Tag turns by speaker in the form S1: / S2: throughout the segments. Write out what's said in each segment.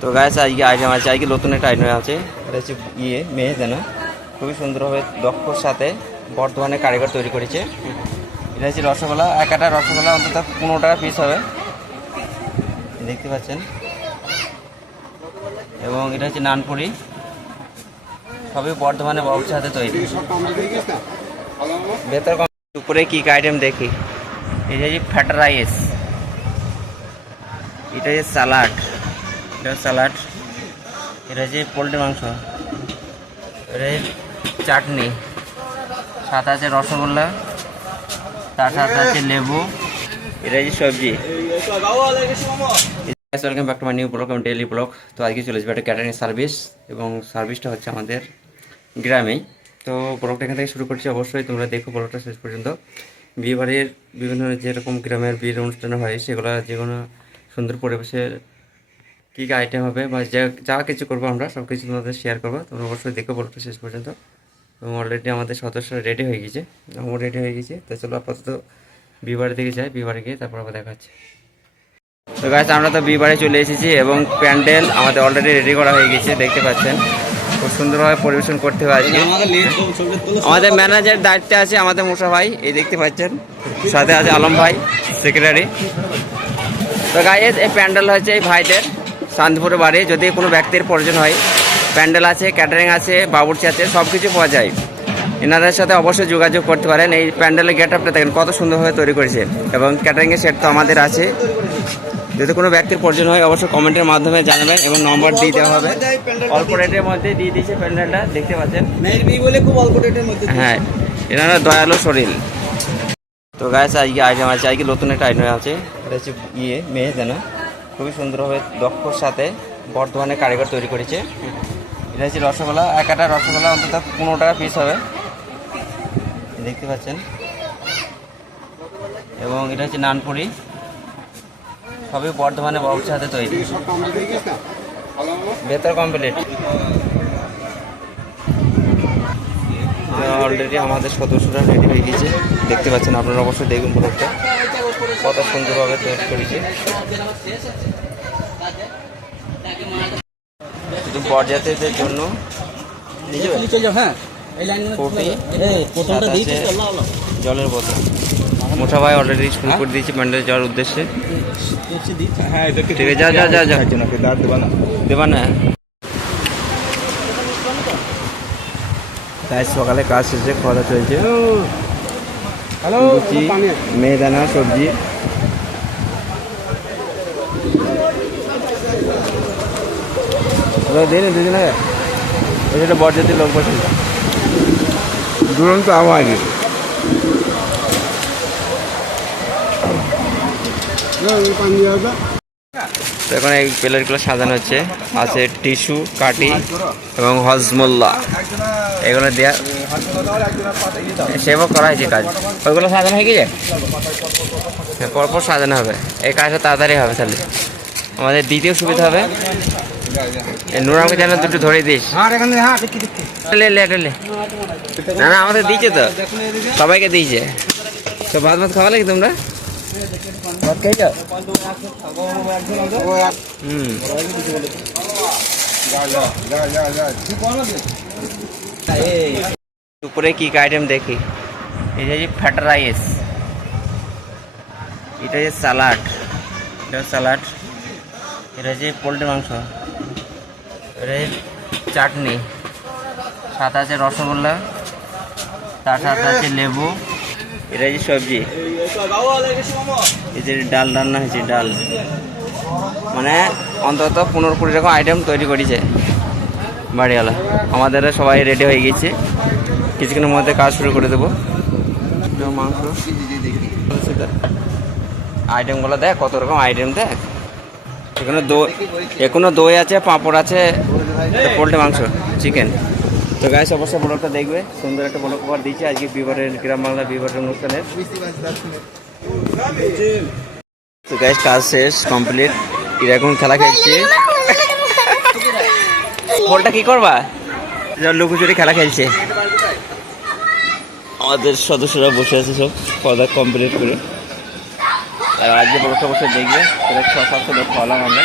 S1: তো গাছ আজকে আইটেম আছে আজকে নতুন একটা আইটেম আছে। এটা হচ্ছে ইয়ে মেহেদানা খুবই সুন্দরভাবে দক্ষর সাথে বর্ধমানে কারিগর তৈরি করেছে। এটা হচ্ছে রসগোল্লা। এক একটা রসগোল্লা অন্তত পনেরো টাকা পিস হবে। দেখতে পাচ্ছেন। এবং এটা হচ্ছে নানপুরি। সবই বর্ধমানে বাবুর সাথে তৈরি। কম- উপরে কি কি আইটেম দেখি? এটা হচ্ছে ফ্যাট রাইস। এটা হচ্ছে স্যালাড এটা স্যালাড, এটা হচ্ছে পোলট্রি মাংস, এটা চাটনি, সাথে আছে রসগোল্লা, তার সাথে আছে লেবু, এটা হচ্ছে সবজি। Welcome back to my new vlog এবং ডেলি ব্লগ তো আজকে চলে যাবে একটা ক্যাটারিং সার্ভিস এবং সার্ভিসটা হচ্ছে আমাদের গ্রামেই তো ব্লগটা এখান থেকে শুরু করছি। অবশ্যই তোমরা দেখো ব্লগটা শেষ পর্যন্ত। বিয়ে বাড়ির বিভিন্ন যেরকম গ্রামের বিয়ের অনুষ্ঠান হয়, সেগুলো যে কোনো সুন্দর পরিবেশে কী কী আইটেম হবে বা যা যা কিছু করব আমরা সব কিছু তোমাদের শেয়ার করব। তোমরা অবশ্যই দেখো ব্লগটা শেষ পর্যন্ত। এবং অলরেডি আমাদের সদস্যরা রেডি হয়ে গেছে। আমরাও রেডি হয়ে গেছে। তো চলো আপাতত বিয়ে দিকে যাই বিয়ে বাড়ি গিয়ে তারপর আবার দেখা হচ্ছে। তো গাছ আমরা তো বিয়ে বাড়ি চলে এসেছি এবং প্যান্ডেল আমাদের অলরেডি রেডি করা হয়ে গেছে, দেখতে পাচ্ছেন। খুব সুন্দরভাবে পরিবেশন করতে পারছি। আমাদের ম্যানেজার দায়িত্বে আছে আমাদের মুসা ভাই, এই দেখতে পাচ্ছেন। সাথে আছে আলম ভাই সেক্রেটারি তো গাইজ এই প্যান্ডেল হয়েছে এই ভাইদের। শান্তিপুরে বাড়ি যদি কোনো ব্যক্তির প্রয়োজন হয় প্যান্ডেল আছে ক্যাটারিং আছে বাবুর্চি আছে সব কিছু পাওয়া যায়। এনাদের সাথে অবশ্যই যোগাযোগ করতে পারেন। এই প্যান্ডেলের গেট আপটা দেখেন কত সুন্দরভাবে তৈরি করেছে। এবং ক্যাটারিংয়ের সেট তো আমাদের আছে। যদি কোনো ব্যক্তির প্রয়োজন হয় অবশ্যই কমেন্টের মাধ্যমে জানাবেন এবং নম্বর দিয়ে দেওয়া হবে। অল্প রেটের মধ্যে দিয়ে দিয়েছে প্যান্ডেলটা দেখতে পাচ্ছেন? হ্যাঁ এনারা দয়ালু শরীর। তো গাছ আজকে আইটেম আছে আজকে নতুন একটা আইটেম আছে। এটা হচ্ছে ইয়ে মেহেদানা খুবই সুন্দরভাবে দক্ষর সাথে বর্ধমানে কারিগর তৈরি করেছে। এটা হচ্ছে রসগোল্লা, এক একটা রসগোল্লা অন্তত পনেরো টাকা পিস হবে। দেখতে পাচ্ছেন। এবং এটা হচ্ছে নানপুরি। সবই বর্ধমানে বাবুর সাথে তৈরি। ভেতর কমপ্লিট অলরেডি আমাদের সদস্যরা রেডি হয়ে গেছে দেখতে পাচ্ছেন আপনারা অবশ্যই দেখুন ব্লগটা কত সুন্দরভাবে তৈরি করেছে। শুধু বরযাত্রীদের জন্য
S2: হ্যাঁ।
S1: জলের বোতল। মোটা ভাই অলরেডি শুরু করে দিয়েছি প্যান্ডেল যাওয়ার উদ্দেশ্যে।
S3: হ্যাঁ এদেরকে
S1: ঠিক আছে যা যা যা। যা
S3: দেবা না।
S1: তাই সকালে কাজ শেষে খাওয়া দাওয়া চলছে। লুচি মেয়েদানা সবজি দিন দুদিন আগে সেটা বরজাতির লোক বসে
S3: দুরন্ত আমাকে
S1: তো এখন এই প্লেটগুলো সাজানো হচ্ছে। আছে টিস্যু কাটি এবং হজমোল্লা। এগুলো দেওয়া সেভাবে করা হয়েছে কাজ। ওইগুলো সাজানো হয়ে গেছে? হ্যাঁ পরপর সাজানো হবে। এই কাজটা তাড়াতাড়ি হবে তাহলে। আমাদের দ্বিতীয় সুবিধা হবে। নুরামকে যেন দুটো ধরে দিস।
S3: হ্যাঁ
S1: না না আমাদের দিয়েছে তো। সবাইকে দিয়েছে। তো ভাত ভাত খাওয়া লাগে তোমরা? উপরে কি আইটেম দেখি? এটা হচ্ছে ফ্যাট রাইস এটা হচ্ছে স্যালাড এটা স্যালাড এটা হচ্ছে পোলট্রি মাংস। এটা চাটনি। সাথে আছে রসগোল্লা। তার সাথে আছে লেবু। এটা হচ্ছে সবজি। এই যে ডাল রান্না হয়েছে ডাল। মানে অন্তত পনেরো কুড়ি রকম আইটেম তৈরি করেছে বাড়িওয়ালা। আমাদের সবাই রেডি হয়ে গেছে। কিছুক্ষণের মধ্যে কাজ শুরু করে দেবো। মাংস। আইটেমগুলো দেখ কত রকম আইটেম দেখ। এখানে দই এখনও দই আছে পাঁপড় আছে পোলট্রি মাংস চিকেন তো গাছ অবশ্যই ব্লগটা দেখবে। সুন্দর একটা ব্লগ কভার দিয়েছে আজকে বিবারের গ্রাম বাংলা বিবারের অনুষ্ঠানের। তো গাছ কাজ শেষ কমপ্লিট এরকম খেলা খেলছে। বলটা কি করবা? লুকোচুরি খেলা খেলছে। আমাদের সদস্যরা বসে আছে সব পদা কমপ্লিট করে। আর আজকে বড়টা বসে দেখবে। সেটা ছ সাতশো লোক খাওয়ালাম আমরা।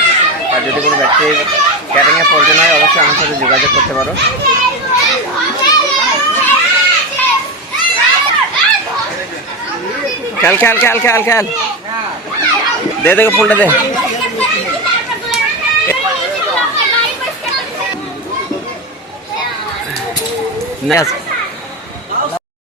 S1: আর যদি কোনো ব্যাটারির ক্যাটারিংয়ের প্রয়োজন হয়, অবশ্যই আমার সাথে যোগাযোগ করতে পারো। খেল খেল খেল খেল খেল। দে দেখো ফোনটা দে। নেক্সট